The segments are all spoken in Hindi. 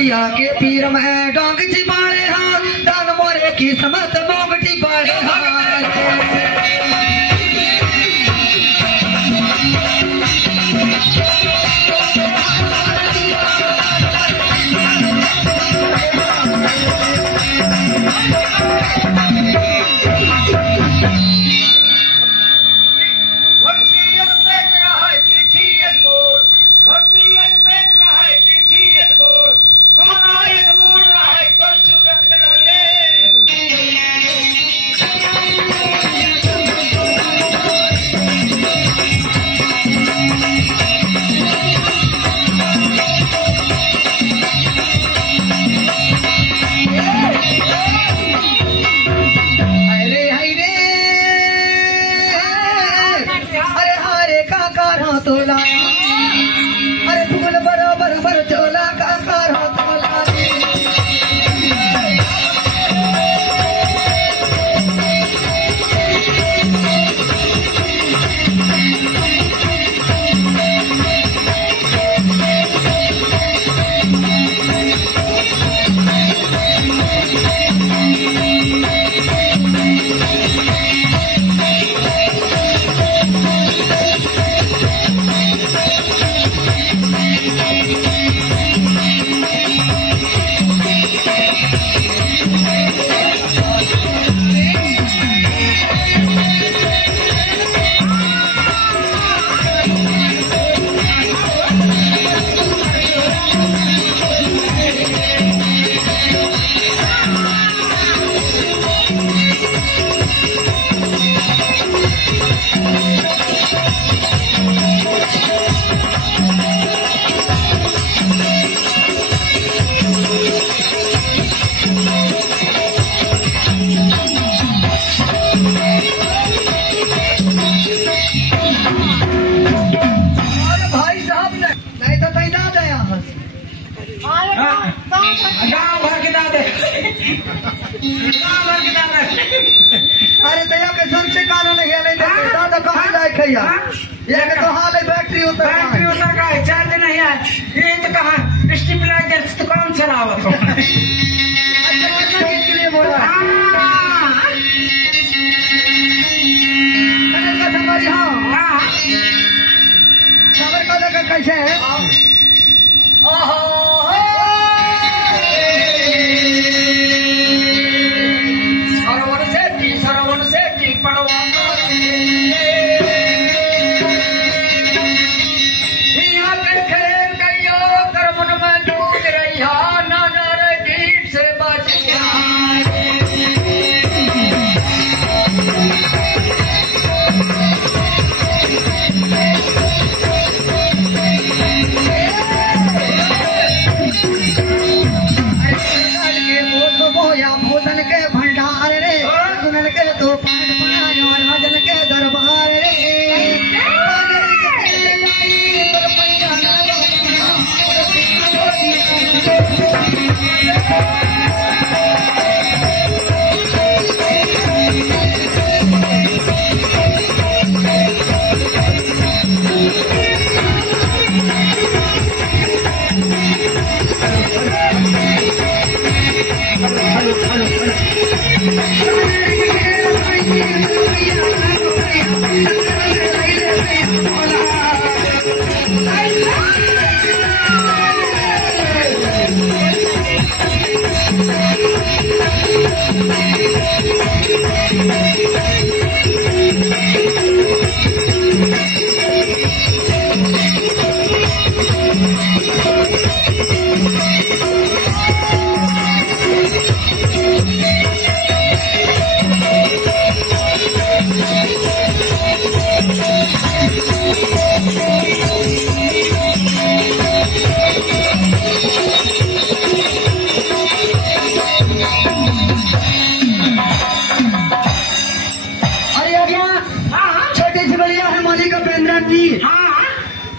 भैया के पीर में डोंगची बाड़े हाँ दान मोरे किस्मत मोगटी बाड़े अरे फूल बराबर बर चोला का करो तोला अरे तया के सबसे कान नहीं है दादा कहां जाए खैया ये के तो हाल है बैटरी उतर का है चार्ज नहीं है ये तो कहां स्टेबलाइजर से कौन चलावत हो अच्छा कितना के लिए बोला अरे का हमारी हां खबर का कैसे है ओहो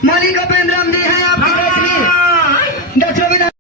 मालिक उपेंद्र जी है